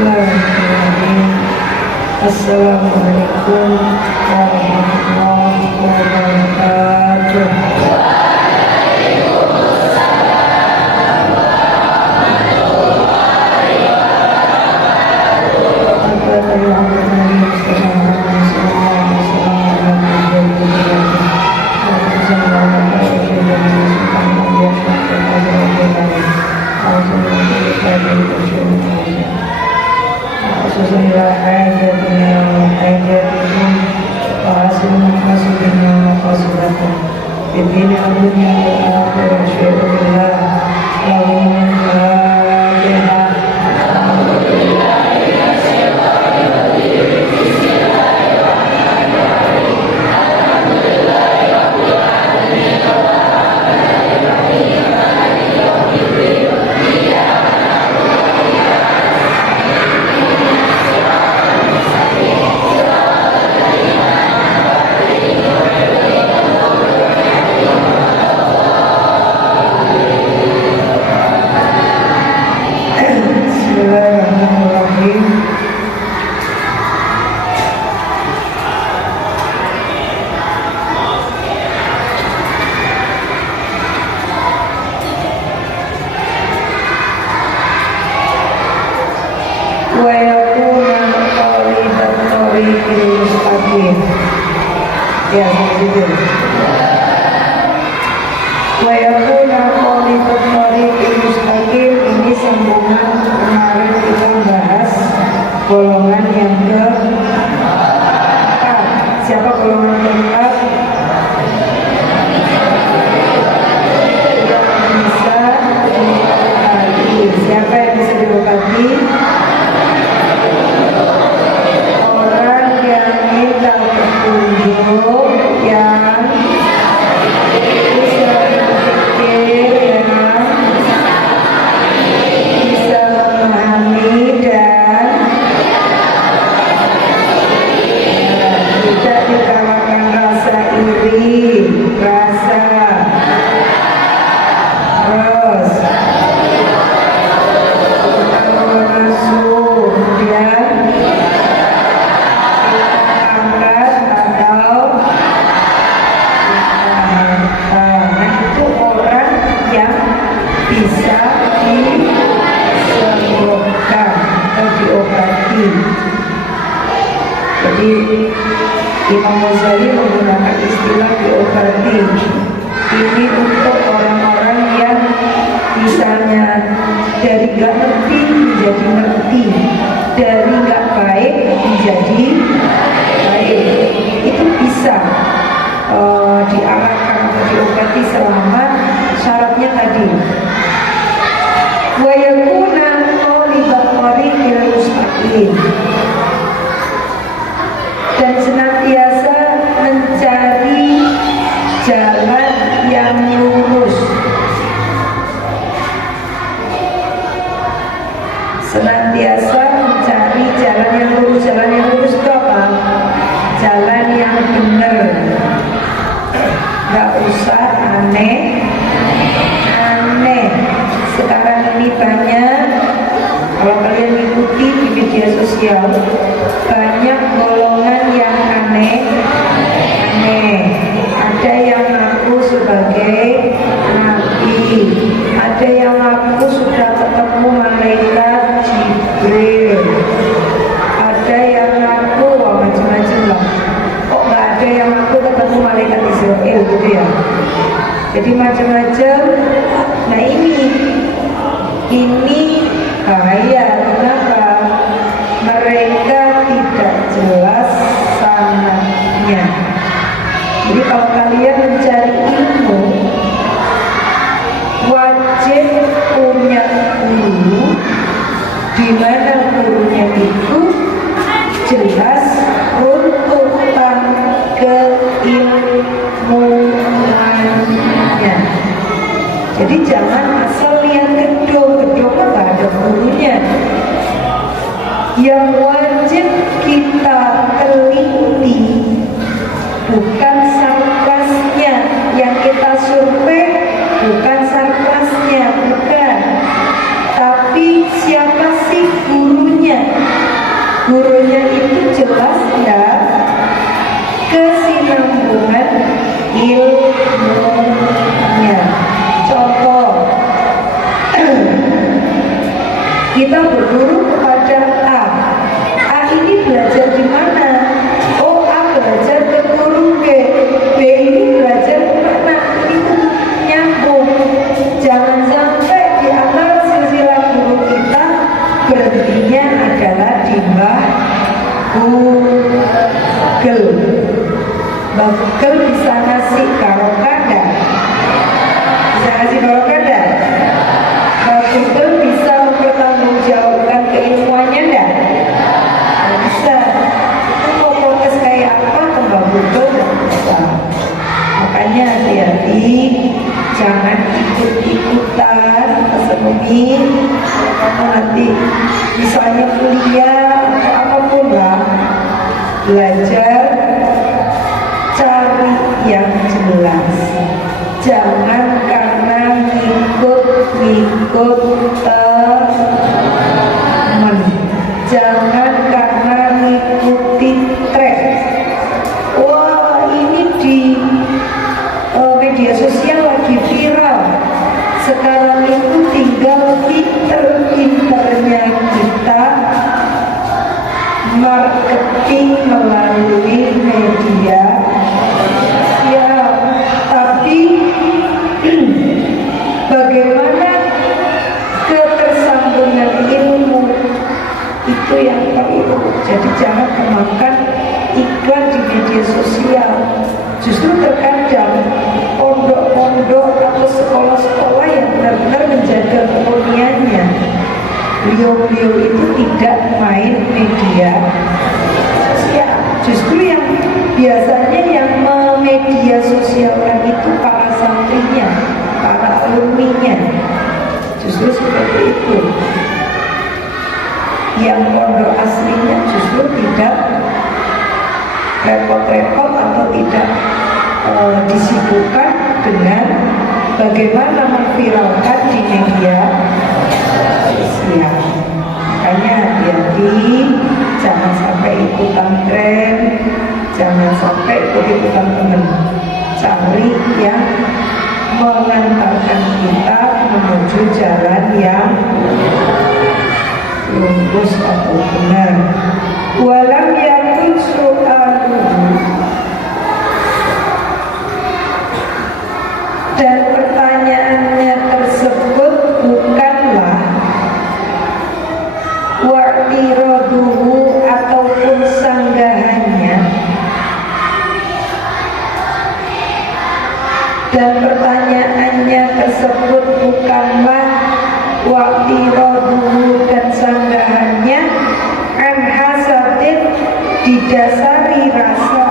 Bismillahirrahmanirrahim. Assalamualaikum warahmatullahi wabarakatuh. Ini sambungan kemarin kita bahas golongan yang keempat. Siapa golongan keempat? Siapa yang bisa diobati? Orang yang minta petunjuk, yang bisa berpikir, yang bisa memahami dan tidak dikalahkan rasa iri, rasa terus bisa disembuhkan atau diobati. Jadi Imam Ghazali menggunakan istilah diobati. Ini untuk orang-orang yang misalnya dari gak ngerti menjadi ngerti, dari gak baik menjadi baik. Itu bisa diarahkan atau diobati selama syaratnya tadi. Wa yakuna talibal tariqil mustaqim, dan senantiasa mencari jalan yang lurus. Senantiasa mencari jalan yang lurus. Jalan yang lurus itu apa? Jalan yang benar. Gak usah aneh-aneh. Sekarang ini banyak, kalau kalian ikuti di media sosial, banyak golongan yang aneh-aneh. Ada yang ngaku sebagai nabi, ada yang ngaku sudah ketemu malaikat Jibril, ada yang ngaku macam-macam lah. Kok nggak ada yang ngaku ketemu malaikat Israel gitu ya? Jadi macam-macam. Nah ini bahaya. Kenapa? Mereka tidak jelas sanadnya. Jadi kalau kalian mencari ilmu, wajib punya guru, di mana gurunya itu jelas runtutan keilmuannya. Jadi jangan asal lihat gedung nggak ada gurunya. Yang wajib kita teliti bukan sarkasnya, yang kita survei bukan sarkasnya, bagel. Bagel bisa ngasih barokah enggak? Bisa ngasih barokah enggak? Bagel bisa mempertanggungjawabkan keilmuannya enggak? Nggak bisa. Itu mau protes kayak apa ke bagel enggak bisa. Makanya hati-hati, jangan ikut-ikutan kesemumi. Kamu nanti misalnya kuliah atau apapun lah, belajar cari yang jelas. Jangan karena ngikut-ngikut teman. Jangan karena ngikuti tren. Wah, ini di media sosial lagi viral. Sekarang itu tinggal pinter-pinternya kita marketing melalui media ya, tapi bagaimana ketersambungan ilmu itu yang perlu. Jadi jangan kemakan iklan di media sosial. Justru terkadang pondok-pondok atau sekolah-sekolah yang benar-benar menjaga keurniannya, beliau-beliau itu tidak main media sosial. Justru yang biasanya yang media sosialkan itu para santrinya, para alumninya. Justru seperti itu. Yang pondok aslinya justru tidak repot-repot atau tidak disibukkan dengan bagaimana memviralkan di media sosial. Makanya hati-hati, jangan sampai ikutan tren, jangan sampai ikut-ikutan teman. Cari yang mengantarkan kita menuju jalan yang lurus atau benar. Walam yakun su'aluhu, dan pertanyaannya tersebut bukanlah wa'tiraduhu ataupun sanggahannya, dan pertanyaannya tersebut bukanlah wa'tiraduhu dan sanggahannya an hasadin, didasari rasa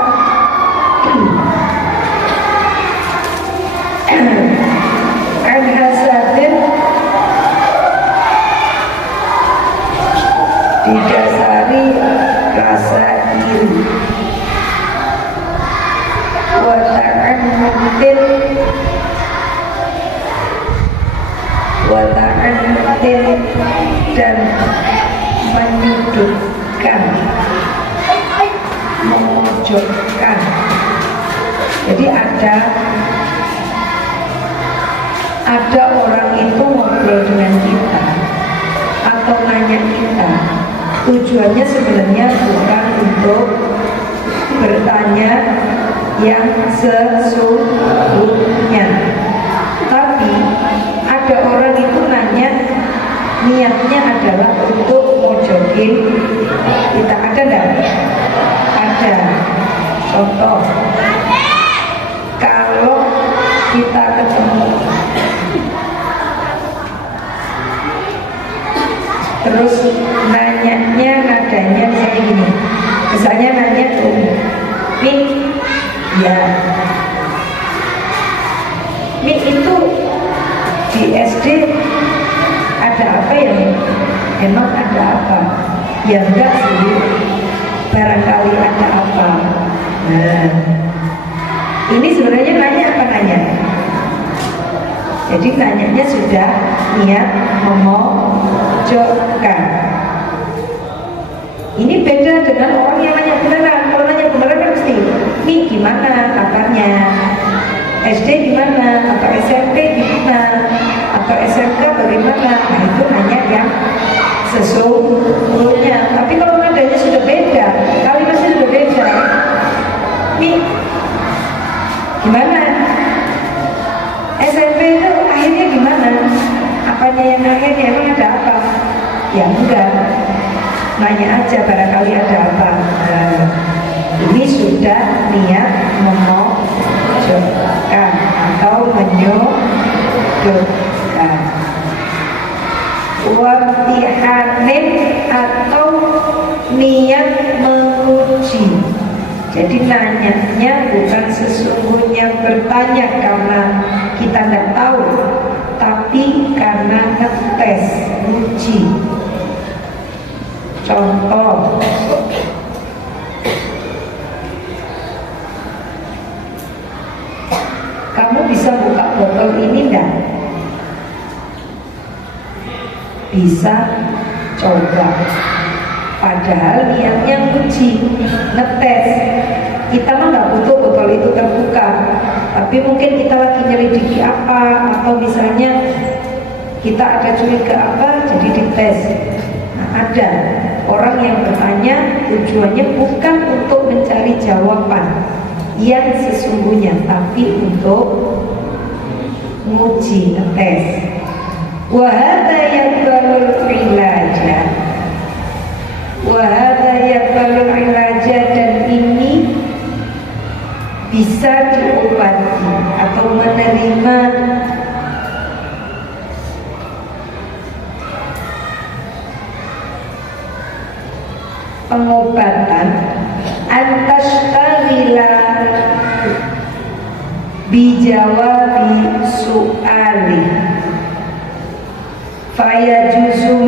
an hasadin, didasari rasa iri, wa ta'annutin, wa ta'annutin, dan menyudutkan, memojokkan. Jadi ada orang itu ngobrol dengan kita atau nanya kita, tujuannya sebenarnya bukan untuk bertanya yang sesungguhnya, tapi ada orang itu nanya niatnya adalah untuk mojokin kita. Ada enggak? Ada. Contoh, kalau kita ketemu terus nanyanya nadanya kayak gini, misalnya nanya tuh, Mik, ya, Mik itu di SD ada apa ya? Emang ada apa? Ya enggak sih, barangkali ada apa. Nah, ini sebenarnya nanya apa nanya? Jadi nanyanya sudah niat memojokkan. Ini beda dengan orang yang nanya beneran. Kalau nanya beneran kan mesti, nih gimana kabarnya? SD gimana? Atau SMP gimana? Atau SMK bagaimana? Nah itu nanya yang sesungguhnya. Tapi kalau nadanya sudah beda, kalimatnya sudah beda. Nih gimana? SMP itu akhirnya gimana? Apanya yang akhirnya, emang ada apa? Ya enggak, nanya aja barangkali ada apa. Nah, Ini sudah niat memojokkan atau menyodorkan. Wamtihanin atau niat menguji. Jadi nanyanya bukan sesungguhnya bertanya karena kita tidak tahu, tapi karena ngetes, uji. Contoh, kamu bisa buka botol ini enggak? Bisa, coba. Padahal niatnya uji, ngetes. Kita mah nggak butuh botol itu terbuka, tapi mungkin kita lagi nyelidiki apa, atau misalnya kita ada curiga apa, jadi dites. Nah, ada orang yang bertanya tujuannya bukan untuk mencari jawaban yang sesungguhnya, tapi untuk menguji, ngetes. Wahada yaqbalul ilaja, wahada yaqbalul ilaja, dan ini bisa diobati atau menerima pengobatan atas tawila bijawabi su'ali. Faya juzu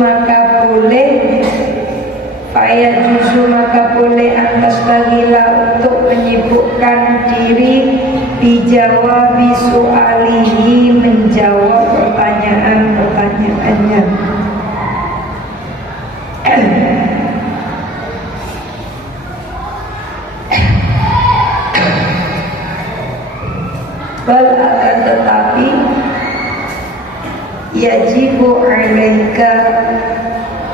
maka boleh atas tawila untuk menyibukkan diri bijawabi su'alihi, menjawab pertanyaan-pertanyaannya. Bal akan tetapi yajibu alaika,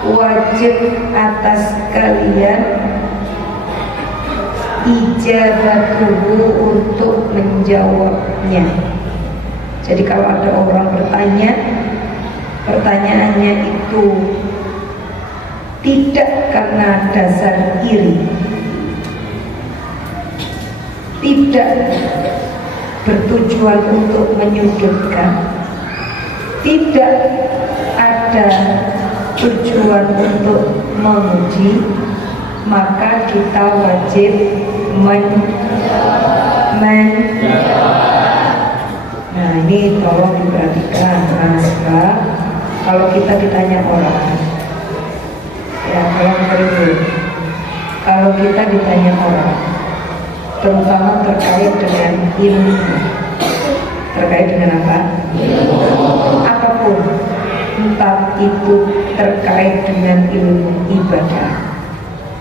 wajib atas kalian, ijabatuhu, untuk menjawabnya. Jadi kalau ada orang bertanya, pertanyaannya itu tidak karena dasar iri, tidak bertujuan untuk menyudutkan, tidak ada tujuan untuk menguji, maka kita wajib Nah ini tolong diperhatikan, Mas Pak. Kalau kita ditanya orang, ya tolong beri. Kalau kita ditanya orang, terutama terkait dengan ilmu, terkait dengan apa? Apapun, entah itu terkait dengan ilmu ibadah,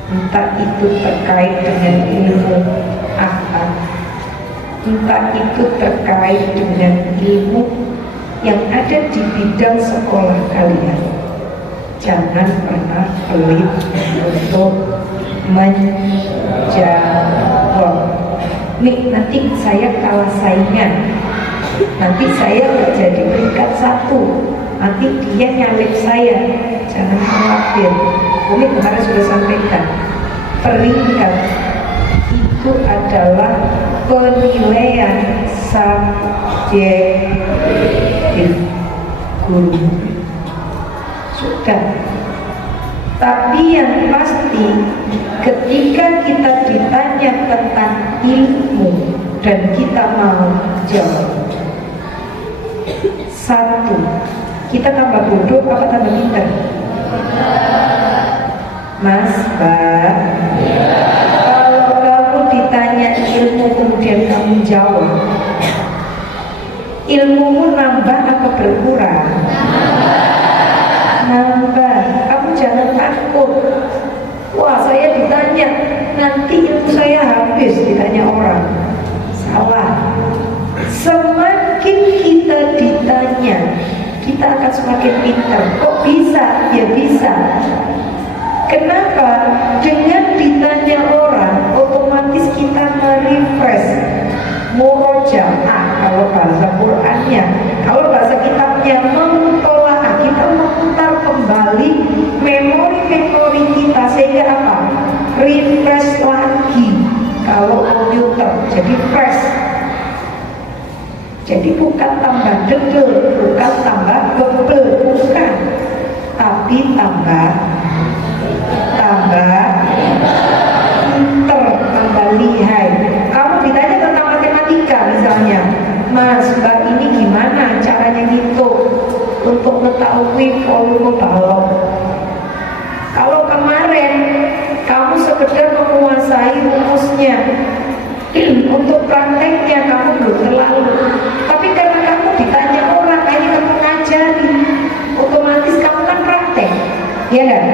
entah itu terkait dengan ilmu akhlak, entah itu terkait dengan ilmu yang ada di bidang sekolah kalian. Jangan pernah pelit untuk menjawab. Nih nanti saya kalah saingan, nanti saya menjadi peringkat 1, nanti dia nyalip saya. Jangan khawatir. Umi kemarin sudah sampaikan, peringkat itu adalah penilaian subjektif guru. Sudah. Tapi yang pasti ketika kita ditanya tentang ilmu dan kita mau jawab, 1, kita tambah bodoh apa tambah pintar? Mas, Mbak, kalau kamu ditanya ilmu kemudian kamu jawab, ilmumu nambah atau berkurang? Nambah. Kamu jangan takut. Wah, saya ditanya, nanti ilmu saya habis, ditanya orang. Salah. Semakin kita ditanya, kita akan semakin pintar. Kok bisa? Ya bisa. Kenapa? Dengan ditanya orang, otomatis kita merefresh, murojaah kalau bahasa Qur'annya, kalau bahasa kitabnya mentolaah, kita memutar kembali memori-memori kita, sehingga apa? Refresh lagi Jadi bukan tambah degel, bukan tambah bebel, bukan, tapi tambah pinter, tambah lihai. Kamu ditanya tentang matematika misalnya, Mas, Mbak, ini gimana caranya ngitung untuk mengetahui volume balon? Kalau kemarin kamu sekedar menguasai rumusnya, untuk prakteknya kamu belum terlalu. Tapi karena kamu ditanya orang, ini kamu ngajari, otomatis kamu kan praktek, ya kan?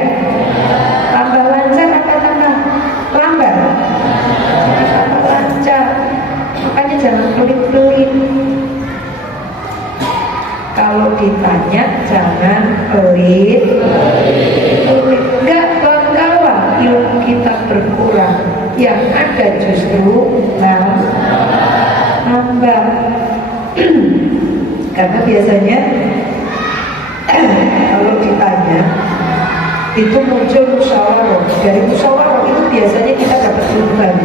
Tambah lancar apa tambah lambat? Tambah lancar. Makanya jangan pelit-pelit. Kalau ditanya jangan pelit. Enggak bakalan ilmu kita berkurang. Yang ada justru nambah. Karena biasanya kalau ditanya itu muncul musyawarah. Dari musyawarah itu biasanya kita dapat perubahan.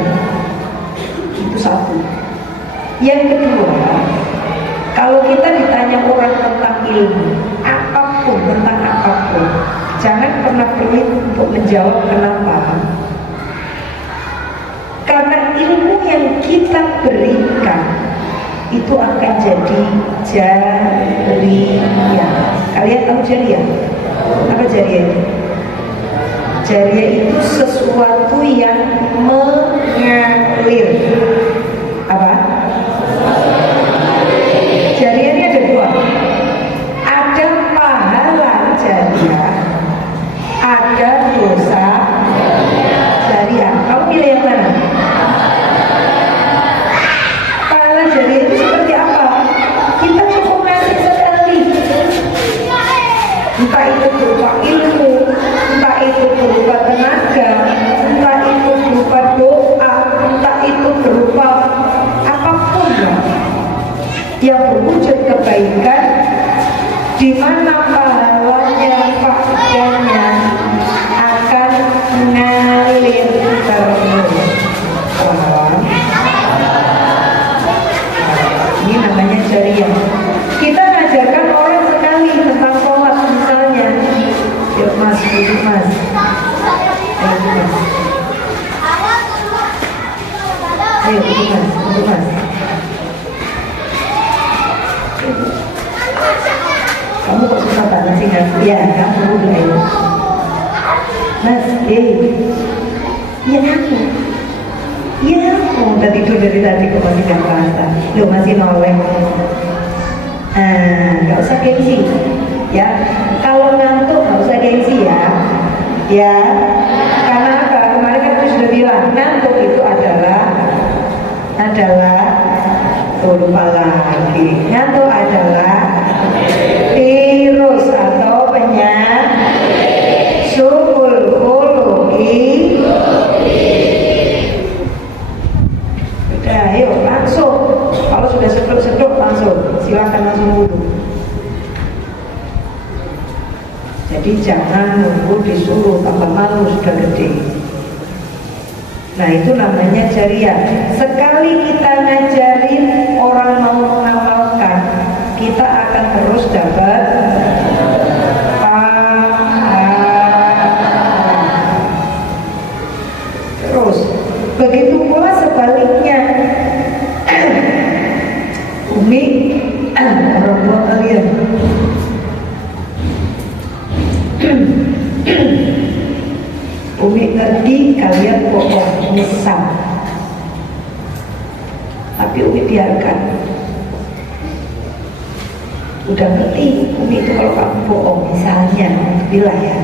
Itu satu. Yang kedua, kalau kita ditanya orang tentang ilmu apapun, tentang apapun, jangan pernah pelit untuk menjawab. Kenapa? Karena ilmu yang kita berikan itu akan jadi jariyah. Kalian tahu jariyah? Apa jariyah itu? Jariyah itu sesuatu yang mengalir. Apa? Jariyah ini ada dua. Ada pahala jariyah, ada dosa jariyah. Kamu pilih yang mana? Pahala jariyah itu seperti apa? Kita cukup ngasih sekali, entah itu berupa ilmu, entah itu berupa tenaga, entah itu berupa doa, entah itu berupa apapun lah yang berwujud kebaikan, di mana pahalanya, faedahnya akan mengalir terus. Ini namanya jariyah. Kita ngajarkan orang sekali tentang sholat misalnya. Yuk mas, duduk mas. Ayo duduk mas, duduk mas. Kamu kok susah banget sih kan? Ya, kamu duduk ayo. Mas, iya aku. Iya, udah tidur dari tadi kok masih gak kerasa. Lo masih noleh. Gak usah gengsi, ya. Kalau ngantuk gak usah gengsi ya. Ya, karena apa? Kemarin kan aku sudah bilang ngantuk itu adalah lupa lagi. Ngantuk adalah virus atau penyakit sukul kologi. Udah, ayo langsung. Kalau sudah seduk langsung, silakan langsung wudhu. Jadi jangan nunggu disuruh, tambah malu sudah gede. Nah itu namanya jariyah. Sekali kita ngajarin orang mau mengamalkan, kita akan terus dapat terus. Begitu pula sebaliknya. Umi, orang tua kalian Umi ngerti kalian bohong, misal, tapi Umi biarkan. Udah ngerti Umi itu kalau kamu bohong, misalnya, bila ya.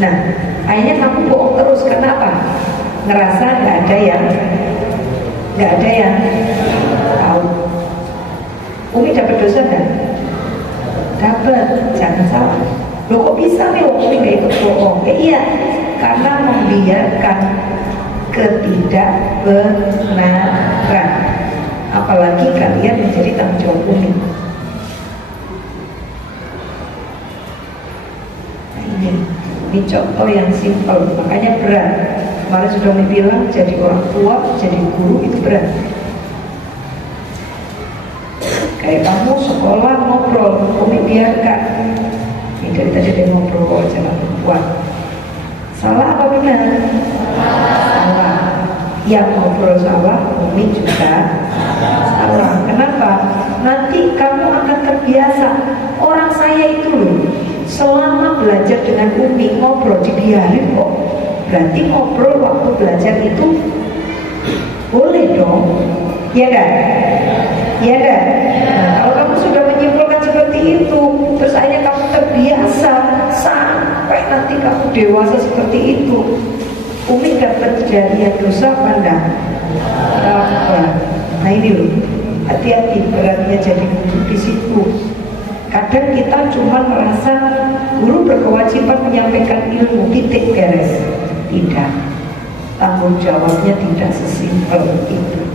Nah, akhirnya kamu bohong terus, kenapa? Ngerasa nggak ada yang tahu. Umi dapat dosa kan? Dapat, jangan salah. Loh kok bisa nih Umi gak ikut bohong? Iya, karena membiarkan ketidakbenaran. Apalagi kalian menjadi tanggung jawab Umi. Nah ini contoh yang simpel, makanya berat. Kemarin sudah bilang jadi orang tua, jadi guru itu berat. Kayak kamu sekolah ngobrol, Umi biarkan. Ini dari tadi dia ngobrol aja perempuan. Salah apa benar? Salah. Yang ngobrol salah, Umi juga salah. Kenapa? Nanti kamu akan terbiasa. Orang saya itu loh, selama belajar dengan Umi ngobrol dibiarin kok. Berarti ngobrol waktu belajar itu boleh dong, ya kan? Ya kan? Nah, kalau kamu sudah menyimpulkan seperti itu, terus akhirnya kamu terbiasa sampai nanti kamu dewasa seperti itu, Umi dapat jadinya dosa apa enggak? Nah ini loh, hati-hati beratnya jadi guru di situ. Kadang kita cuma merasa guru berkewajiban menyampaikan ilmu, titik beres. Tidak, tanggung jawabnya tidak sesimpel itu.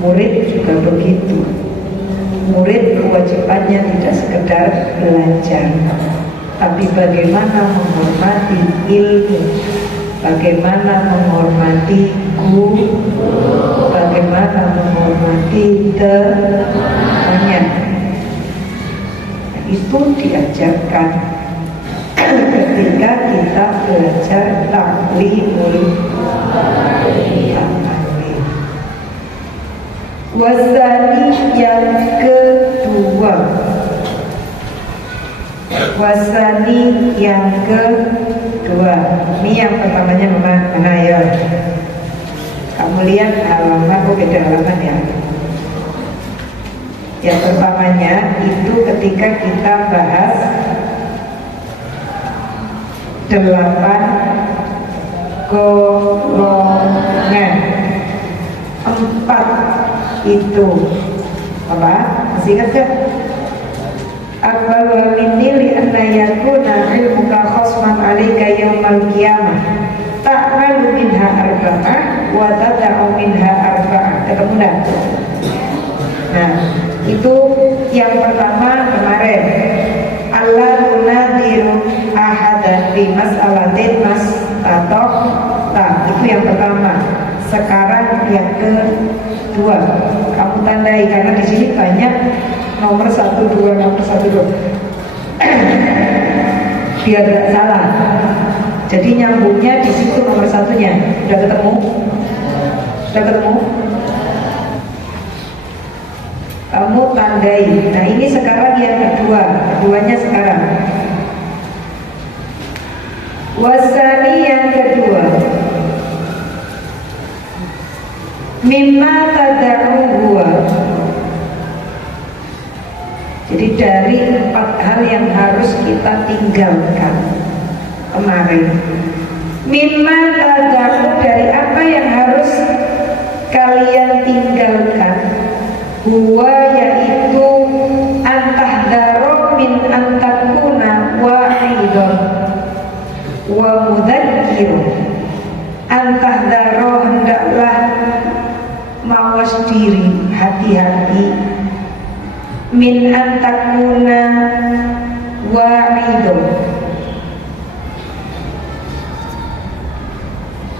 Murid juga begitu. Murid kewajibannya tidak sekedar belajar, tapi bagaimana menghormati ilmu, bagaimana menghormati guru, bagaimana menghormati temannya. Itu diajarkan ketika kita belajar taklimul ta'lim. Wasani yang kedua, wasani yang kedua. Ini yang pertamanya mana ya? Kamu lihat halaman, oh beda halaman ya. Yang pertamanya itu ketika kita bahas 8 golongan. 4 itu apa? Masih ingat kan? Akbar wa minni li anna yakuna ilmuka khosman alaika yawmal qiyamah ta'malu minha arba'ah wa tada'u minha arba'ah. Ketemu dah? Nah, itu yang pertama kemarin. Allah tunadiru ahadan di mas'alatin mas tatoh. Itu yang pertama. Sekarang yang kedua, kamu tandai karena di sini banyak nomor 1, 2, nomor 1, 2. Biar tidak salah. Jadi nyambungnya di situ nomor 1-nya. Sudah ketemu? Sudah ketemu? Kamu tandai. Nah ini sekarang yang kedua. Keduanya sekarang. Wasani yang kedua. Mimma tada'u huwa. Jadi dari 4 hal yang harus kita tinggalkan kemarin. Mimma tada'u, dari apa yang harus kalian tinggalkan. Huwa yaitu antahdaro min antakuna wa'idon wa mudzakkir. Antahdaro, hendaklah mawas diri, hati-hati, min antakuna wa'idon,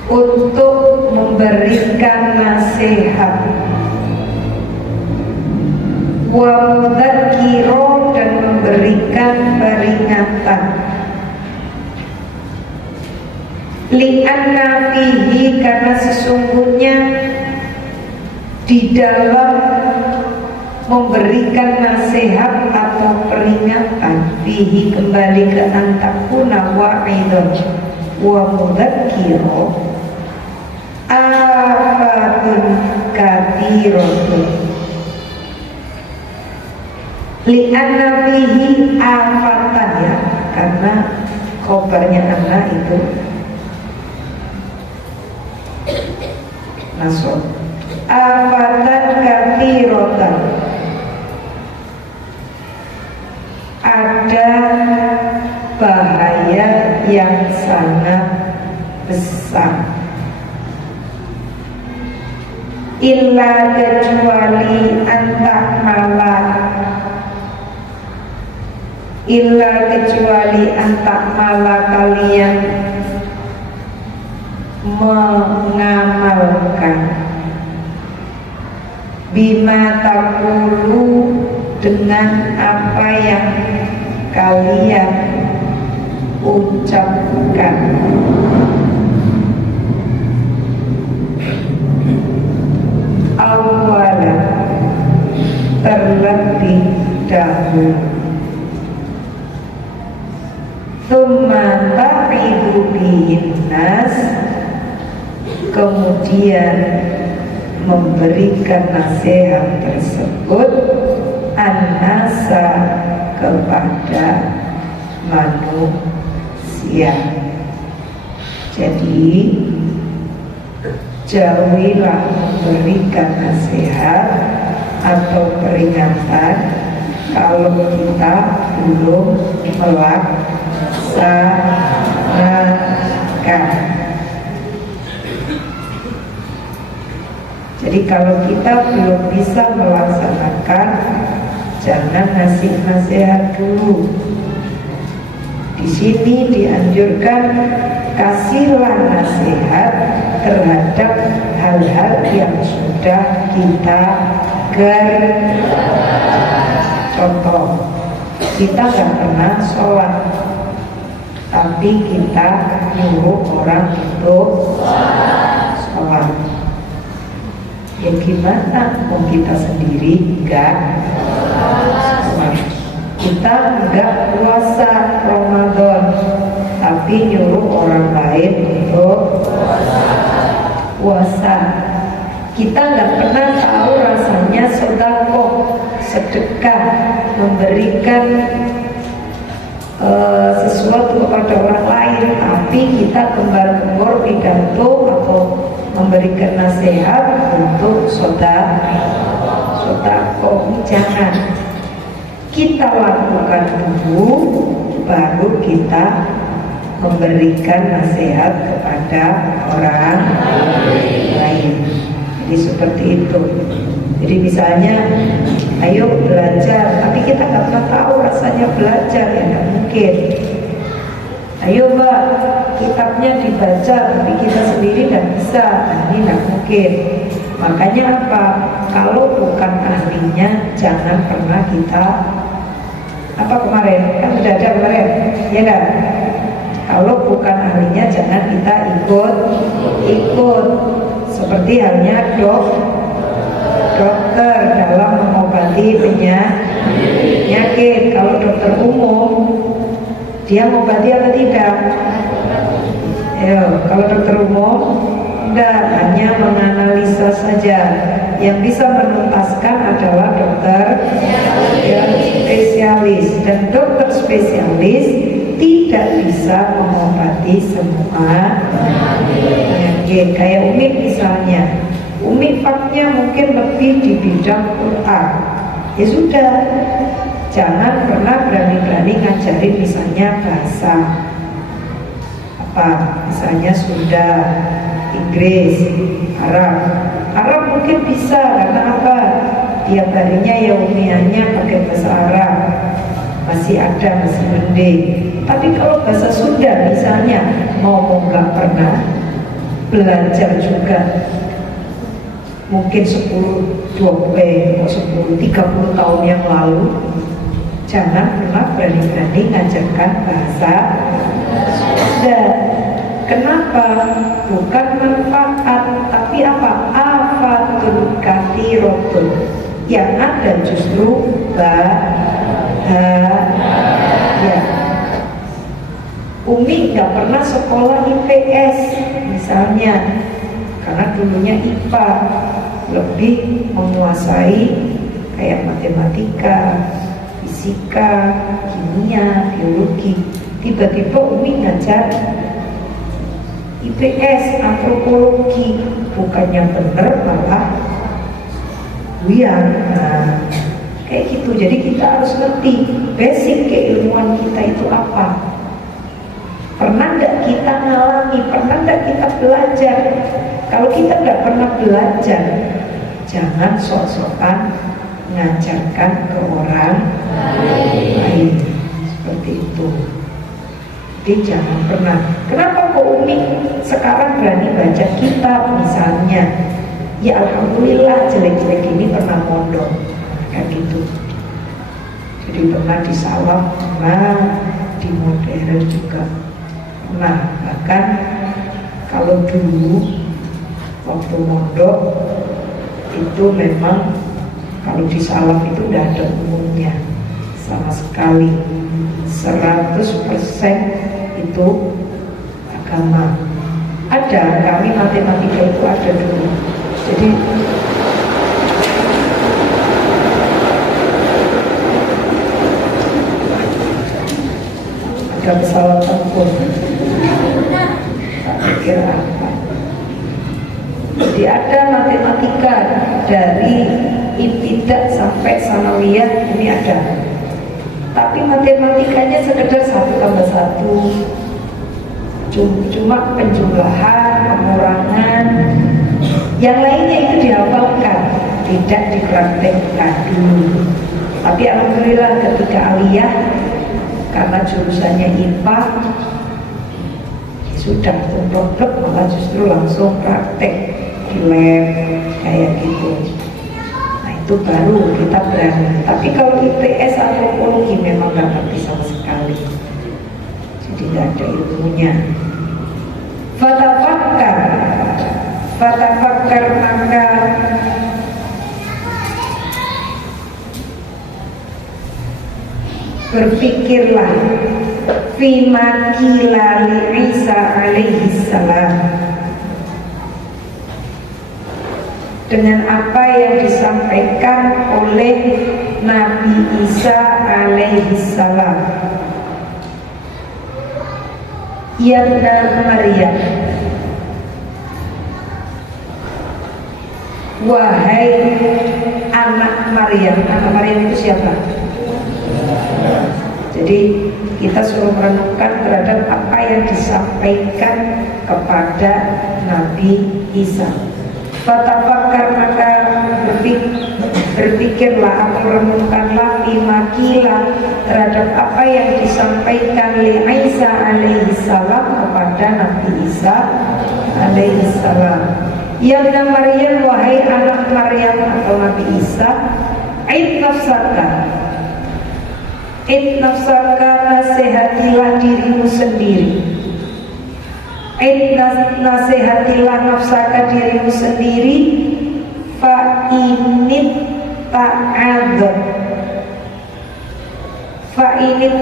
untuk memberikan nasihat, wa mudzakkiro, dan memberikan peringatan. Li'anna fihi, karena sesungguhnya di dalam memberikan nasihat atau peringatan, fihi kembali ke antakuna wa'idon wa mudzakkiro, afatun kathirotun. Li'anna fihi afatan, ya, karena khobarnya anna itu nasab. Afatan kathiratan, ada bahaya yang sangat besar. Illa kecuali antak malak, illa kecuali antak malak kalian mengamalkan bima taqulu, dengan apa yang kalian ucapkan. Awala, terlebih dahulu. Tsumma ta'idu bihin nas, kemudian memberikan nasihat tersebut an-nasa, kepada manusia. Jadi jauhilah memberikan nasihat atau peringatan kalau kita belum melaksanakan. Jadi kalau kita belum bisa melaksanakan, jangan ngasih nasihat dulu. Di sini dianjurkan kasihlah nasihat terhadap hal-hal yang sudah kita contoh, kita nggak pernah sholat, tapi kita nyuruh orang untuk sholat. Ya gimana? Kita sendiri nggak sholat. Kita nggak puasa Ramadan, tapi nyuruh orang lain untuk puasa. Kita nggak pernah tahu rasanya sedekah, memberikan sesuatu kepada orang lain, tapi kita gembar-gembor pidato atau memberikan nasihat untuk sodako. Jangan, kita lakukan dulu, baru kita memberikan nasihat kepada orang lain. Jadi seperti itu. Jadi misalnya, ayo belajar, tapi kita nggak pernah tahu rasanya belajar, ya nggak mungkin. Ayo mbak, kitabnya dibaca, tapi kita sendiri nggak bisa, nah ini nggak mungkin. Makanya apa? Kalau bukan ahlinya, jangan pernah kita kemarin kan sudah ada kemarin, ya kan? Kalau bukan ahlinya, jangan kita ikut. Seperti halnya dokter dalam mengobati penyakit. Kalau dokter umum, dia mengobati apa tidak? Kalau dokter umum enggak, hanya menganalisa saja. Yang bisa menuntaskan adalah dokter yang spesialis, dan dokter spesialis tidak bisa mengobati semua penyakit. Kayak Umi misalnya, Umi faknya mungkin lebih di bidang Quran. Ya sudah, jangan pernah berani-berani ngajarin misalnya bahasa misalnya Sunda, Inggris, Arab mungkin bisa, karena apa? Tiap harinya ya umianya pakai bahasa Arab, masih mending. Tapi kalau bahasa Sunda misalnya, mau nggak pernah belajar juga, mungkin 10, 20, 30 tahun yang lalu, jangan pernah berani-berani ngajarkan bahasa Sunda. Kenapa? Bukan manfaat, tapi apa? Afatul kathirotun. Yang ada justru bahaya. Umi nggak pernah sekolah IPS misalnya, karena dulunya IPA, lebih menguasai kayak matematika, fisika, kimia, biologi. Tiba-tiba Umi ngajar IPS, antropologi, bukannya bener malah buyar. Nah, kayak gitu. Jadi kita harus ngerti basic keilmuan kita itu apa. Pernah nggak kita ngalami? Pernah nggak kita belajar? Kalau kita nggak pernah belajar, jangan sok-sokan ngajarkan ke orang lain. Seperti itu. Jadi jangan pernah. Kenapa kok Umi sekarang berani baca kitab misalnya? ya alhamdulillah jelek-jelek ini pernah mondok, kayak gitu. Jadi pernah di Salam, pernah di modern juga pernah. Bahkan kalau dulu waktu mondok itu memang kalau di Salam itu udah ada umumnya sama sekali, 100% itu agama. Ada, kami matematika itu ada dulu. Jadi ada pesawat tempur, tak pikir apa. Jadi ada matematika dari ibtidak sampai sanawiyah, ini ada. Tapi matematikanya sekedar 1+1, cuma penjumlahan, pengurangan, yang lainnya itu dihafalkan, tidak dipraktekkan dulu. Tapi alhamdulillah ketika aliyah, karena jurusannya IPA, sudah tumplek, malah justru langsung praktek di lab kayak gitu. Nah itu baru kita berani. Tapi kalau IPS antropologi memang gak ngerti sama sekali, jadi gak ada ilmunya. Fatafakkar maka berpikirlah fima qila li Isa alaihi salam, dengan apa yang disampaikan oleh Nabi Isa alaihi salam. Ya benar Maryam, wahai anak Maryam. Anak Maryam itu siapa? Jadi kita suruh merenungkan terhadap apa yang disampaikan kepada Nabi Isa. Fatafakkar maka berpikirlah atau renungkanlah bimakila terhadap apa yang disampaikan oleh Isa alaihi salam kepada Nabi Isa alaihi salam. Ya benar Maryam, wahai anak Maryam atau Nabi Isa, nafsaka nasihatilah dirimu sendiri. Nasihatilah nafsaka dirimu sendiri. Fa'init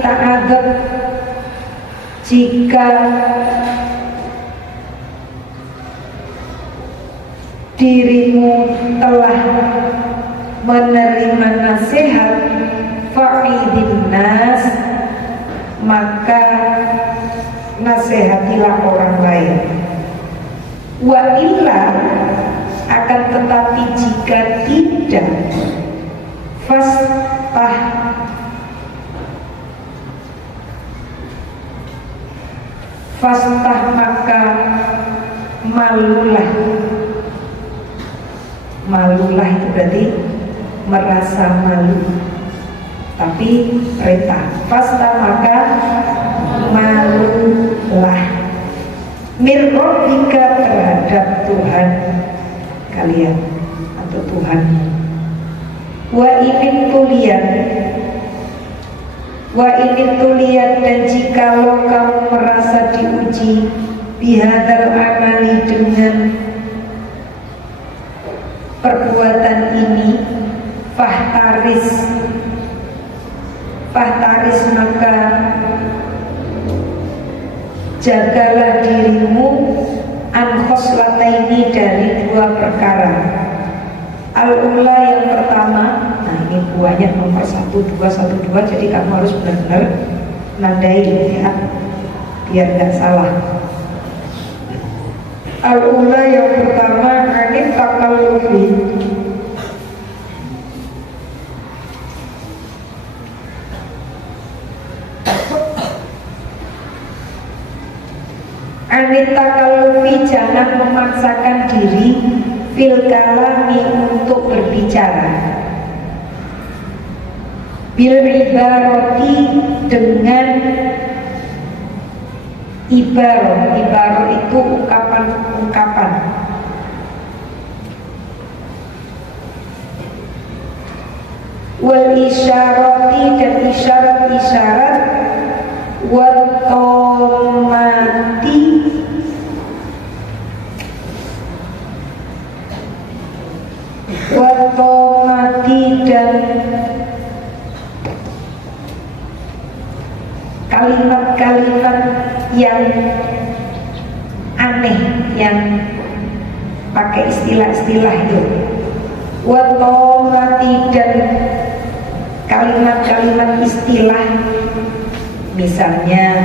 ta'adab jika dirimu telah menerima nasihat, fa'idin nas, maka nasihatilah orang lain. Wa illa, akan tetapi jika tidak, fastah maka malulah. Malulah itu berarti merasa malu, tapi perintah. Fastah maka malulah mirrobbika terhadap Tuhan kalian atau Tuhan. Wa ini tuliat dan jikalau kamu merasa diuji bihadal amali dengan perbuatan ini, fahtaris maka jagalah dirimu an khoslataini dari dua perkara. Al-ula yang pertama, nah ini buahnya nomor 1212, jadi kamu harus benar-benar nandai ya, biar nggak salah. Al-ula yang pertama, anit takallufi, jangan memaksakan diri fil kalami untuk berbicara, bil ibarati dengan ibarat itu ungkapan-ungkapan. wal isyarati dan isyarat-isyarat, wat tomati dan kalimat-kalimat yang aneh, yang pakai istilah-istilah itu. Watomati dan kalimat-kalimat istilah, misalnya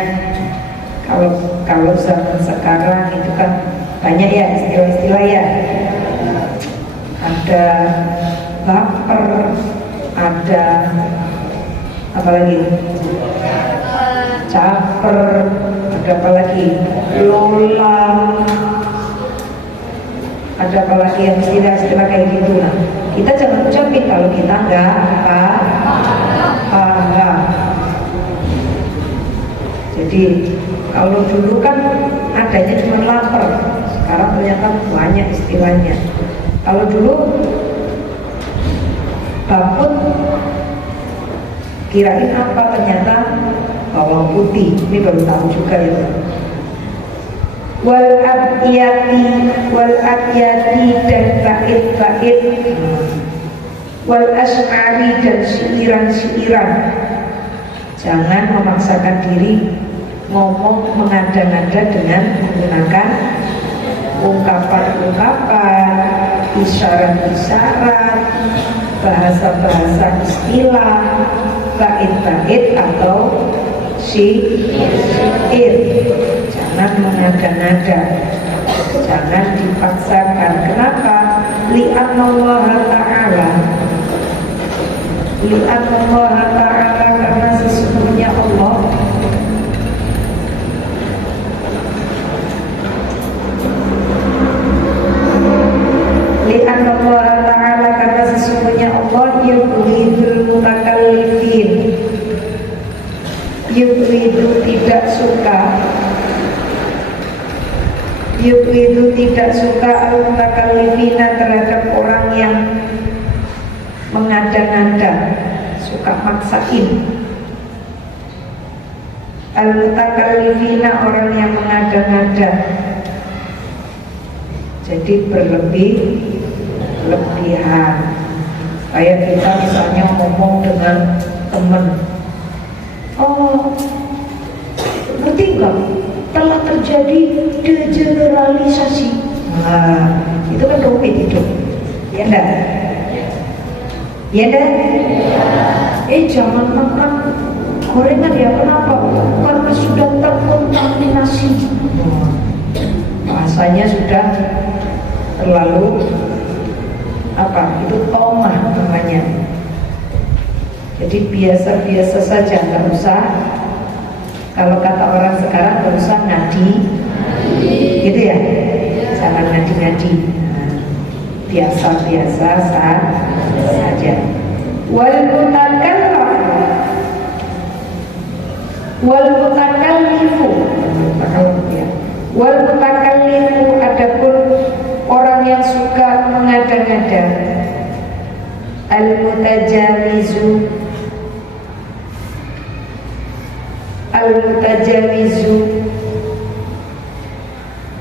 kalau zaman sekarang itu kan banyak ya istilah-istilah ya. Ada baper, ada apa lagi? Caper, ada apa lagi? Lola, ada apa lagi yang istilah-istilah kayak gitu. Nah, kita jangan ucapin kalau kita nggak paham. Jadi kalau dulu kan adanya cuma lapar, sekarang ternyata banyak istilahnya. Kalau dulu bakut, kirain apa, ternyata bawang putih. Ini baru tahu juga ya. Wal adyati dan bait-bait, wal as'ari dan siiran-siiran. Jangan memaksakan diri ngomong mengada-ngada dengan menggunakan ungkapan-ungkapan, isyarat-isyarat, bahasa-bahasa istilah, bait-bait atau syair. Jangan mengada-ngada, jangan dipaksakan. Kenapa? Li'annallaha ta'ala, karena sesungguhnya Allah karena sesungguhnya Allah yubghidul mutakallifin, yubghidu tidak suka al-mutakallifina terhadap orang yang mengada-ngada, suka maksain. Al-mutakallifina orang yang mengada-ngada, jadi berlebihan. Kayak kita misalnya ngomong dengan teman, oh ngerti enggak, telah terjadi degeneralisasi. Nah, itu kan rumit itu, ya enggak? Ya enggak? Jangan makan gorengan ya, kenapa? Karena sudah terkontaminasi. Bahasanya sudah terlalu apa? Itu tomah namanya. Jadi biasa-biasa saja, nggak usah. Kalau kata orang sekarang nggak usah ngadi, gitu ya. Jangan ngadi-ngadi. Biasa-biasa saja. Wal mutakallifu adapun orang yang suka mengada-ngada. Al mutajawizu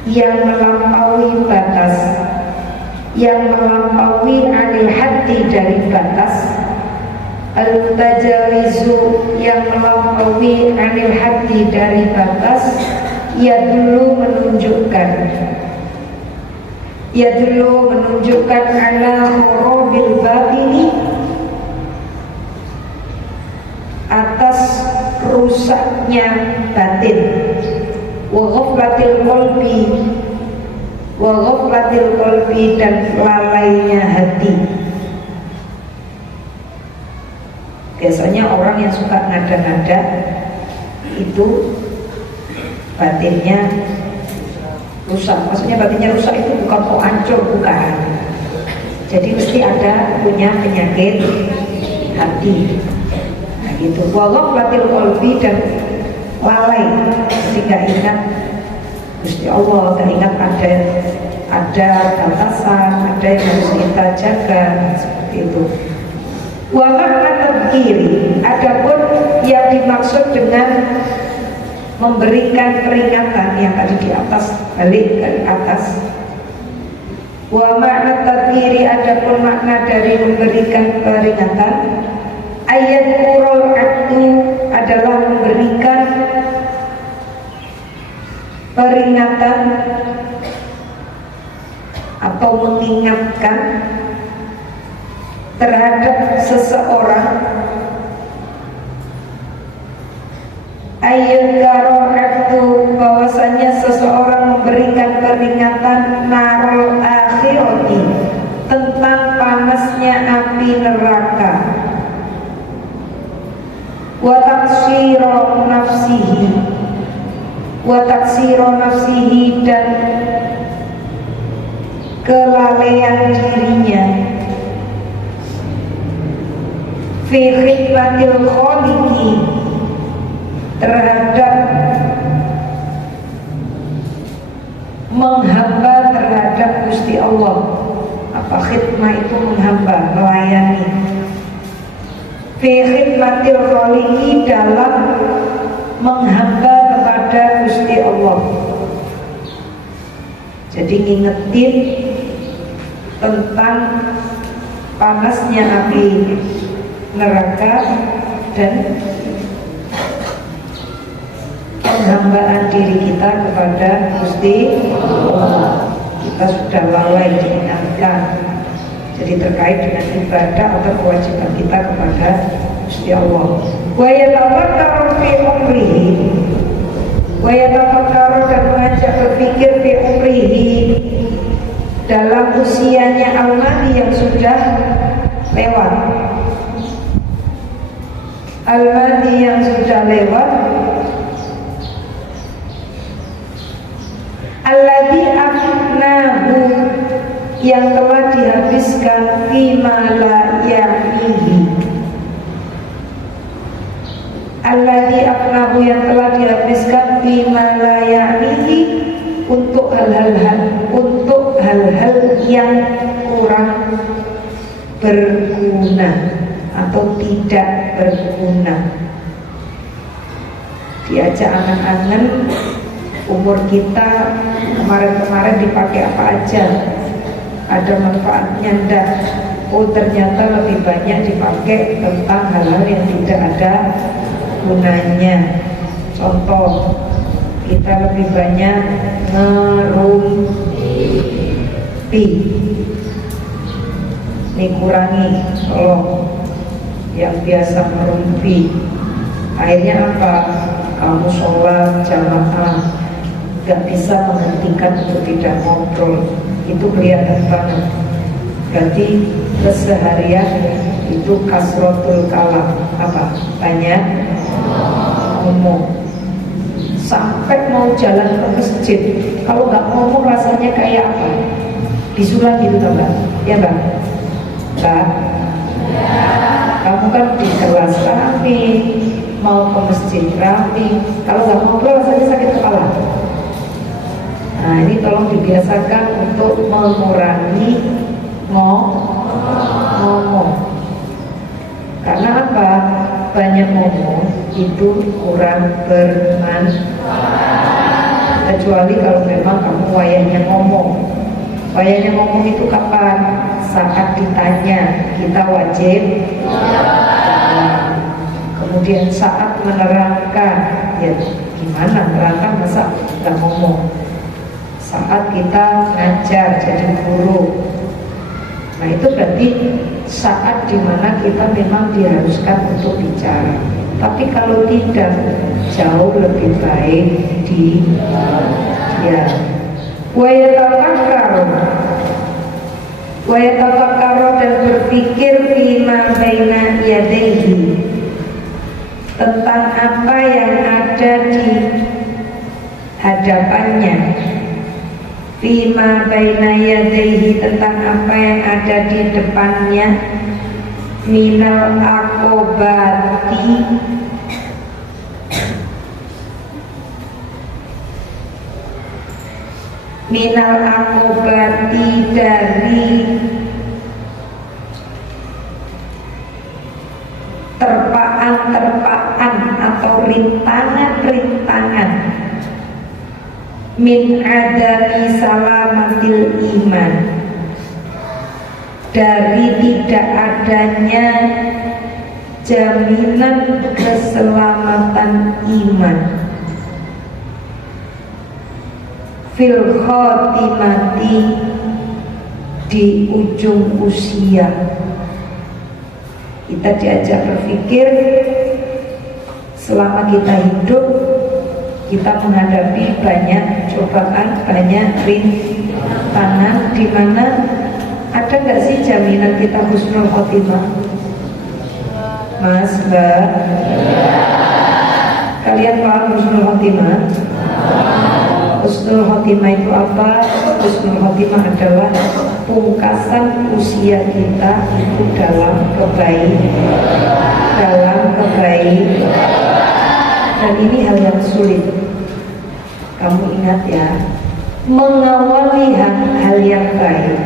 yang melampaui batas, yang melampaui anil haddi dari batas. Al-mutajawizu yang melampaui anil haddi dari batas, ia dulu menunjukkan ala khorobil batini, atas rusaknya batin, wa ghaflatil qalbi dan lalainya hati. Biasanya orang yang suka ngada-ngada itu batinnya rusak. Maksudnya batinnya rusak itu bukan kok hancur, bukan. Jadi mesti ada punya penyakit hati. Nah gitu. Wa ghaflatil qalbi dan lalai, sehingga ingat Gusti Allah, teringat ada batasan, ada yang harus kita jaga, seperti itu. Wa makna tadhkiri, adapun yang dimaksud dengan memberikan peringatan yang tadi di atas, balik ke atas. Wa makna tadhkiri, adapun makna dari memberikan peringatan, ayat kurul abdu adalah memberikan peringatan atau mengingatkan terhadap seseorang, ayat karohatu bahwasanya seseorang memberikan peringatan narul akhirati tentang panasnya api neraka, wa taksiro nafsihi, wa taksiro nafsihi, dan kelalaian dirinya, fi khidmatil khaliqi, terhadap menghamba terhadap Gusti Allah. Apa khidmah itu? Menghamba, melayani. Fi khidmatil khaliqi, dalam menghamba kepada Gusti Allah. Jadi ngingetin tentang panasnya api neraka dan penghambaan diri kita kepada Gusti Allah. Kita sudah lalai diingatkan. Jadi terkait dengan ibadah atau kewajiban kita kepada Gusti Allah. Wa yatafakkaru fi umrihi, wa yatafakkaru, dan mengajak berpikir fi umrihi, dalam usianya al-madi yang sudah lewat, al-madi yang sudah lewat, alladzi afnahu, yang telah dihabiskan fima la ya'nihi, alladzi afnahu, yang telah dihabiskan fima la ya'nihi, untuk hal-hal yang kurang berguna atau tidak berguna. Diajak angan-angan umur kita kemarin-kemarin dipakai apa aja, ada manfaatnya enggak? Oh ternyata lebih banyak dipakai tentang hal-hal yang tidak ada gunanya. Contoh, kita lebih banyak ngerumpi. Ini kurangi, tolong yang biasa ngerumpi. Akhirnya apa? Kamu sholat jamaah gak bisa menghentikan untuk tidak ngobrol. Itu kelihatan banget. Berarti keseharian itu kasrotul kalam, apa? Banyak ngomong. Sampai mau jalan ke masjid, kalau nggak ngomong rasanya kayak apa? Bisulan gitu kan, Mbak? Ya Mbak? Mbak? Kamu kan di kelas rame, mau ke masjid rame, kalau nggak ngobrol rasanya sakit kepala. Nah ini tolong dibiasakan untuk mengurangi ngomong. Karena apa? Banyak ngomong itu kurang bermanfaat. Kecuali kalau memang kamu wayahnya ngomong. Wayahnya ngomong itu kapan? Saat ditanya, kita wajib. Kemudian saat menerangkan, ya gimana menerangkan masa nggak ngomong? Saat kita ngajar jadi guru, nah itu berarti saat dimana kita memang diharuskan untuk bicara. Tapi kalau tidak, jauh lebih baik ya. Wa yatafakkaru, dan berpikir fima baina yadayhi, tentang apa yang ada di hadapannya. Fima baina yadayhi, tentang apa yang ada di depannya. Minal akobati, minal akobati, dari rintangan min adami salamatil iman, dari tidak adanya jaminan keselamatan iman, fil khotimati, di ujung usia. Kita diajak berpikir selama kita hidup, kita menghadapi banyak cobaan, banyak rintangan, di mana ada nggak sih jaminan kita husnul khotimah? Mas, Mbak, kalian paham husnul khotimah? Husnul khotimah itu apa? Husnul khotimah adalah pungkasan usia kita itu dalam kebaikan. Dan ini hal yang sulit. Kamu ingat ya, mengawali hal yang baik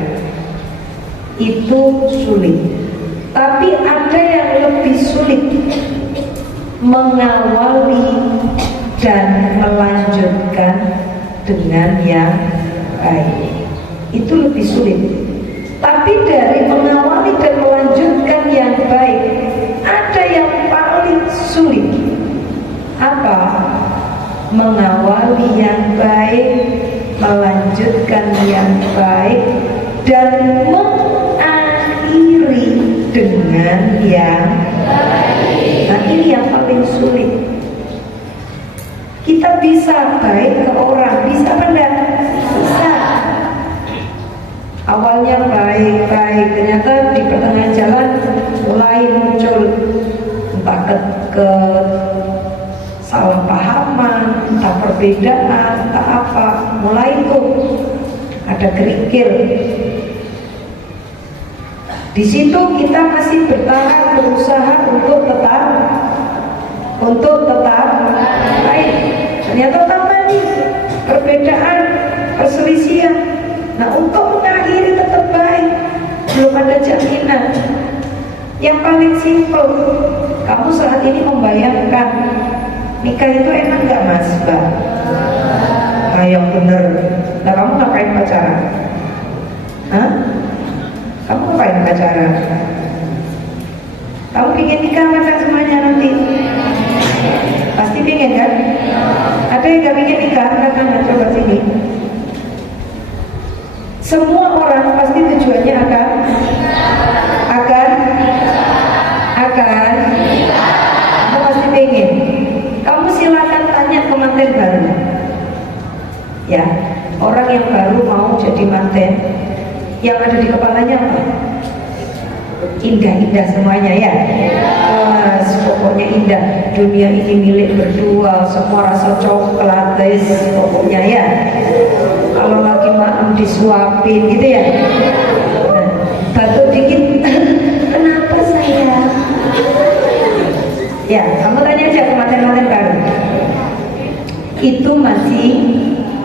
itu sulit. Tapi ada yang lebih sulit, mengawali dan melanjutkan dengan yang baik. Itu lebih sulit. Tapi dari mengawali dan melanjutkan yang baik, ada yang paling sulit. Apa? Mengawali yang baik, melanjutkan yang baik, dan mengakhiri dengan yang baik. Nah, ini yang paling sulit. Kita bisa baik ke orang, bisa apa enggak? Bisa. Awalnya baik-baik, ternyata di pertengahan jalan mulai muncul entah ke salah pahaman, entah perbedaan, entah apa, mulai itu ada kerikil. Di situ kita masih bertahan, berusaha untuk tetap baik. Ternyata tambah nih perbedaan, perselisihan. Nah, untuk mengakhiri tetap baik, belum ada jaminan. Yang paling simpel, kamu saat ini membayangkan nikah itu enak nggak, Mas, Mbak? Nah, yang bener. Nah, kamu ngapain pacaran? Hah? Kamu ngapain pacaran? Kamu pingin nikah kan semuanya nanti? Pasti pingin kan? Ada yang gak pingin nikah? Kan coba sini. Semua orang pasti tujuannya akan kamu pasti pengen. Kamu silakan tanya pengantin baru. Ya, orang yang baru mau jadi manten, yang ada di kepalanya apa? Indah-indah semuanya ya. Pokoknya indah. Dunia ini milik berdua, semua rasa coklat, guys. Pokoknya ya. Kalau lagi malam disuapin gitu ya. Nah, batuk dikit. Kenapa saya? Ya, kamu tanya aja ke manten-manten baru. Itu masih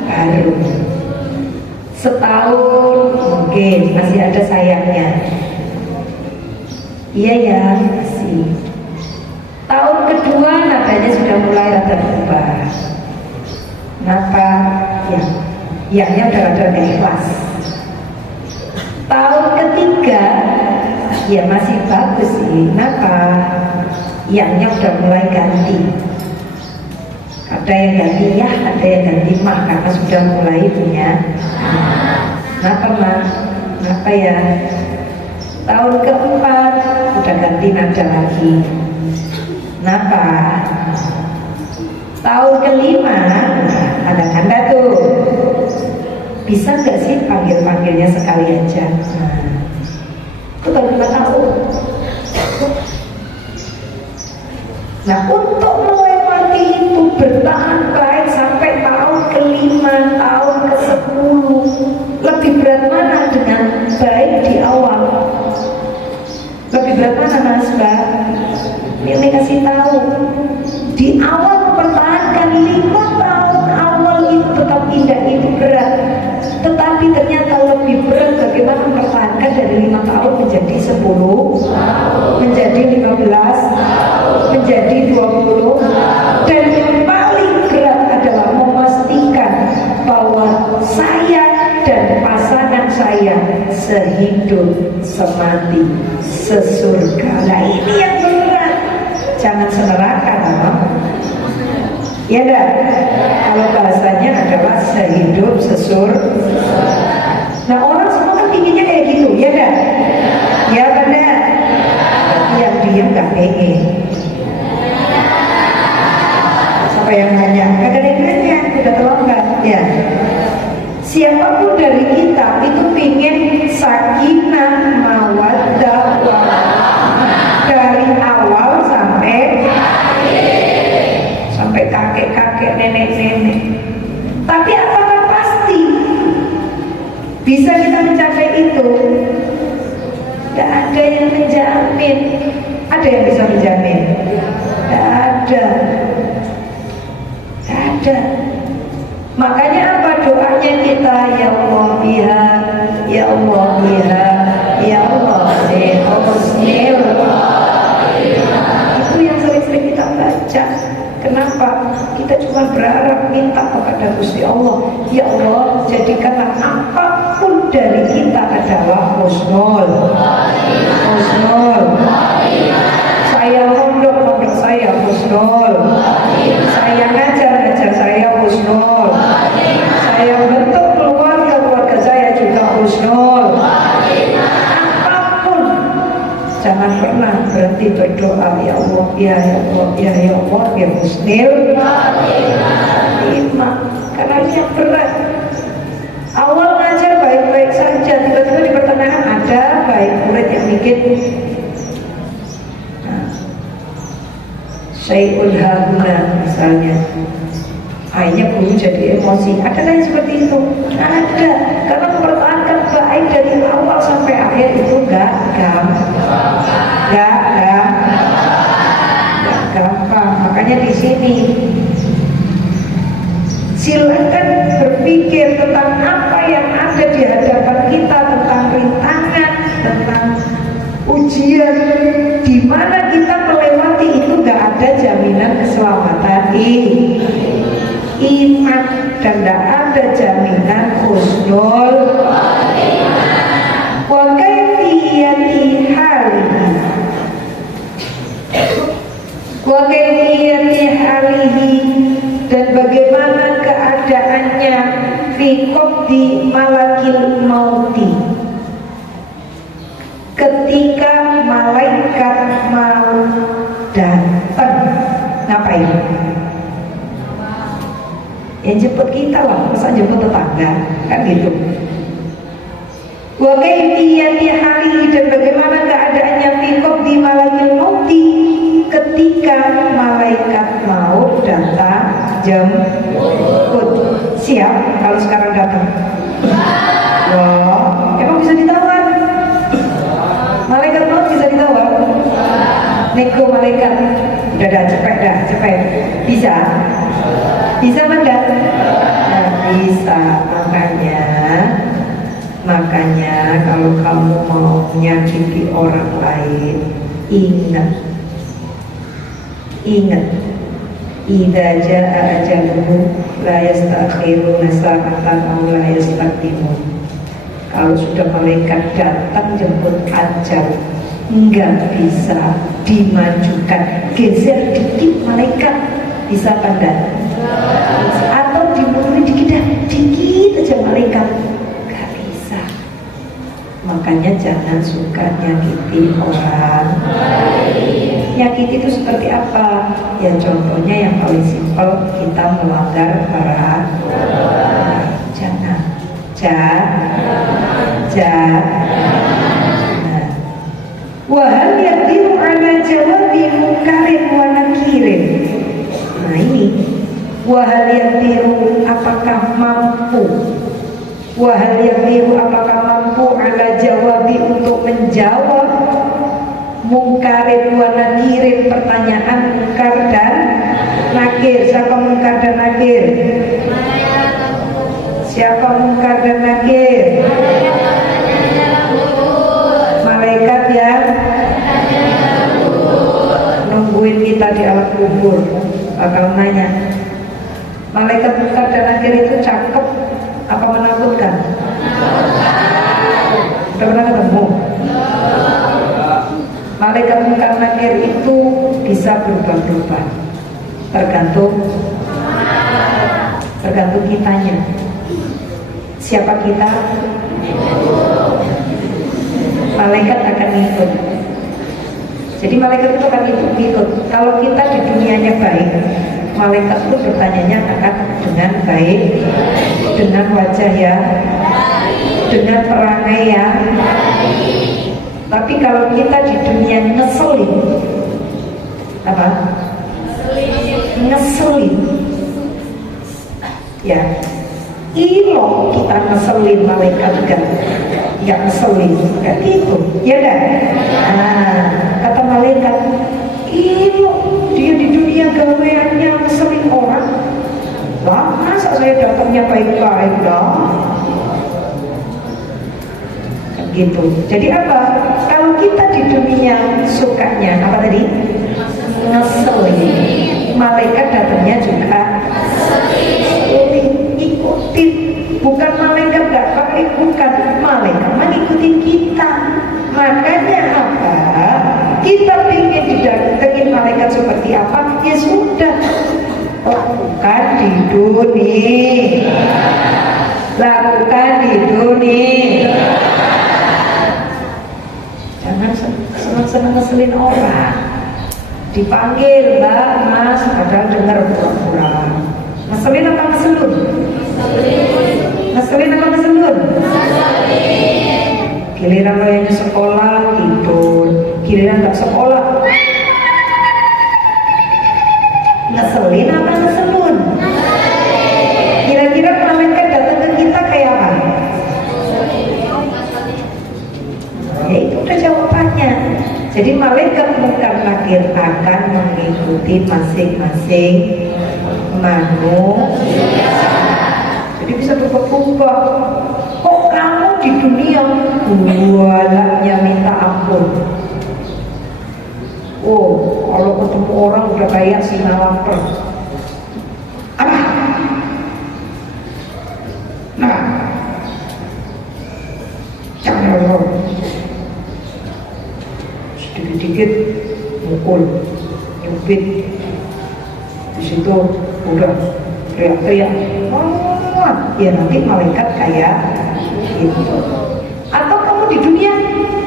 baru. Setahun mungkin masih ada sayangnya. Iya ya, masih. Tahun kedua nadanya sudah mulai rada berubah. Kenapa? Ya, yangnya udah rada ikhlas. Tahun ketiga, ya masih bagus sih. Kenapa? Yangnya udah mulai ganti. Ada yang ganti ya, ada yang ganti mah, karena sudah mulai punya. Kenapa mah? Kenapa ya? Tahun keempat udah ganti nada lagi. Kenapa? Tahun kelima ada tanda tuh. Bisa nggak sih panggilnya sekali aja? Itu tahun 5 tahun. Nah, untuk melewati itu bertahan baik sampai tahun kelima, tahun ke-10, lebih berat mana dengan baik di awal? Lebih berat mana, Mas, Mbak? Ini kasih tahu. Di awal mempertahankan 5 tahun awal itu tetap indah, itu berat. Tetapi ternyata lebih berat bagaimana mempertahankan dari 5 tahun menjadi 10, menjadi 15, menjadi 20, dan Ya enggak? Kalau bahasanya adalah sehidup sesur. Nah orang semua kan pinginnya kayak gitu, ya enggak? Ya benar. Yang diam nggak pengen. Siapa yang nanya? Kagak ada yang nanya, udah terlambat. Ya. Siapapun dari kita itu pingin sakinah mawaddah warahmah dari awal sampai kakek-kakek, nenek-nenek. Tapi apakah pasti bisa kita mencapai itu? Tidak ada yang menjamin. Ada yang bisa menjamin? Tidak ada. Tidak ada. Makanya apa doanya kita? Ya Allah biha, ya Allah biha, ya Allah husnil. Itu yang sering-sering kita baca. Kenapa? Kita cuma berharap minta kepada Gusti Allah, ya Allah jadikanlah apapun dari kita adalah husnul. Husnul. Saya mondok saya husnul. Saya ngajar saya husnul. Saya bentuk keluarga saya juga husnul. Apapun, jangan pernah berhenti berdoa, ya Allah, ya Allah, ya Allah, ya husnul. Karena ini yang berat. Awal ngajar baik-baik saja, tiba-tiba di pertengahan ada baik murid yang bikin syai'ul hahuna misalnya, akhirnya guru jadi emosi. Ada yang seperti itu? Ada. Karena mempertahankan baik dari awal sampai akhir itu gak gampang. Makanya di sini silakan berpikir tentang apa yang ada di hadapan kita, tentang rintangan, tentang ujian, di mana kita melewati itu gak ada jaminan keselamatan iman dan gak ada jaminan husnul wa kaifiyati halihi dan bagaimana keadaannya fi qabdi malakil mauti, ketika malaikat mau datang. Ngapain? Ya jemput kita lah, masa jemput tetangga, kan gitu. Wa kaifiyati halihi, dan bagaimana keadaannya fi qabdi malakil mauti, ketika malaikat maut datang jemput. Siap kalau sekarang datang? Wah, emang bisa ditawar? Malaikat maut bisa ditawar? Nego malaikat, udah cepet. Bisa mendat? Nah, bisa. Makanya kalau kamu mau menyakiti orang lain, ingat idza jaa ajaluhum la yastakhiruna sa'atan aw la yastaqdimun. Kalau sudah malaikat datang jemput ajal, enggak bisa dimajukan. Geser dikit malaikat, bisa pandang? Atau dimundur dikit aja malaikat, enggak bisa. Makanya jangan suka nyakiti orang. Nyakiti itu seperti apa? Ya contohnya yang paling simpel, kita melanggar para wa hal yaqdiru ala jawabi munkarin wa nakirin. Nah ini wa hal yaqdiru, apakah mampu? Wa hal yaqdiru, apakah mampu ala jawabi, untuk menjawab mungkarin wa nakirin, pertanyaan mungkar dan nakir. Siapa mungkar dan nakir? Siapa mungkar dan nakir? Malaikat yang nungguin kita di alam kubur bakal nanya. Malaikat mungkar dan nakir itu cakep apa menakutkan? Udah pernah ketemu? Malaikat mungkar nakir itu bisa berubah-ubah tergantung Tergantung kitanya. Siapa kita? Malaikat akan ikut. Jadi malaikat itu akan ikut. Kalau kita di dunianya baik, malaikat itu bertanyanya akan dengan baik, dengan wajah ya, dengan perangai ya. Tapi kalau kita di dunia ngeselin, apa? Ngeselin, ya. Ilo kita ngeselin malaikat kan, nggak ngeselin, kan gitu, ya kan? Nah, kata malaikat, ilo dia di dunia gaweannya ngeselin orang, lah masa saya datangnya baik-baik dong? Gitu. Jadi apa? Kalau kita di dunia sukanya apa tadi? Ngeselin. Malaikat datangnya juga ngeselin, ikutin. Bukan malaikat gak pakai, bukan, malaikat mengikuti kita. Makanya apa? Kita ingin didatengin malaikat seperti apa? Ya sudah, lakukan di dunia. Lakukan di dunia. Jangan senang-senang ngeselin orang. Dipanggil Mbak, Mas, padahal dengar pura-pura. Ngeselin apa ngeselun? Ngeselin apa ngeselun? Giliran rayanya sekolah tidur, giliran gak sekolah ngeselin apa ngeselun? Kira-kira malaikat datang ke kita kayak apa? Ya itu udah jawabannya. Jadi malaikat munkar nakir akan mengikuti masing-masing manusia. Jadi bisa berubah-ubah. Kok kamu di dunia bualaknya minta ampun? Oh, kalau ketemu orang udah kayak singa lapar. Apa? Nah, jangan ngomong. Sedikit-sedikit mukul, nyubit. Di situ udah teriak-teriak. Ya nanti malaikat kayak gitu. Atau kamu di dunia,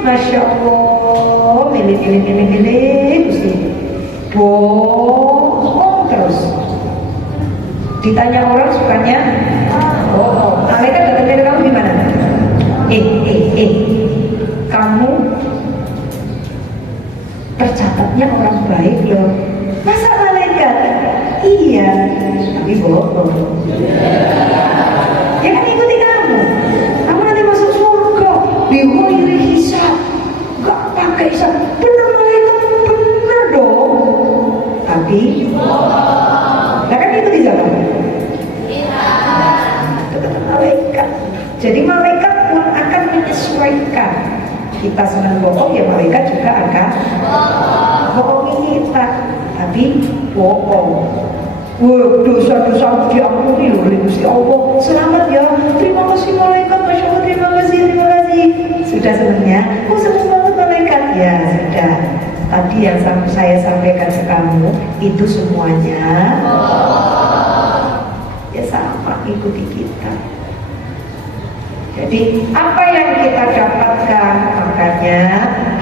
masya Allah, milih sih, bohong terus. Ditanya orang sukanya bohong. Malaikat datang dari kamu gimana? Kamu tercatatnya orang baik loh. Masa malaikat? Iya, tapi bohong. Ya kan ikuti kamu. Kamu nanti masuk surga bighairi hisab, gak pakai hisab. Bener malaikat, bener dong. Tapi nah kan ikuti siapa? Kita malaikat. Jadi malaikat pun akan menyesuaikan. Kita senang bohong, ya malaikat juga akan bohongi kita. Tapi bohong. Wah, dosa-dosa diampuni loh oleh Gusti Allah. Selamat ya. Terima kasih malaikat. Masya Allah, terima kasih. Sudah senangnya? Oh, senang banget malaikat. Ya, sudah. Tadi yang saya sampaikan ke kamu itu semuanya ya sama, ikuti kita. Jadi apa yang kita dapatkan, makanya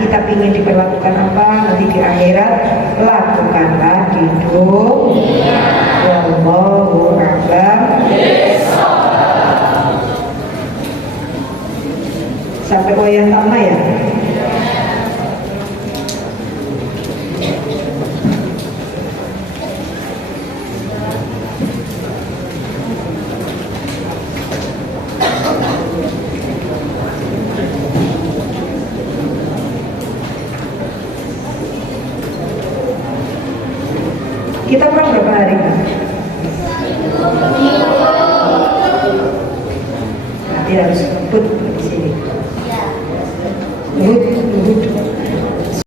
kita ingin diperlakukan apa nanti di akhirat, lakukanlah di dunia. Wallahu a'lam. Sampai wayang tama ya.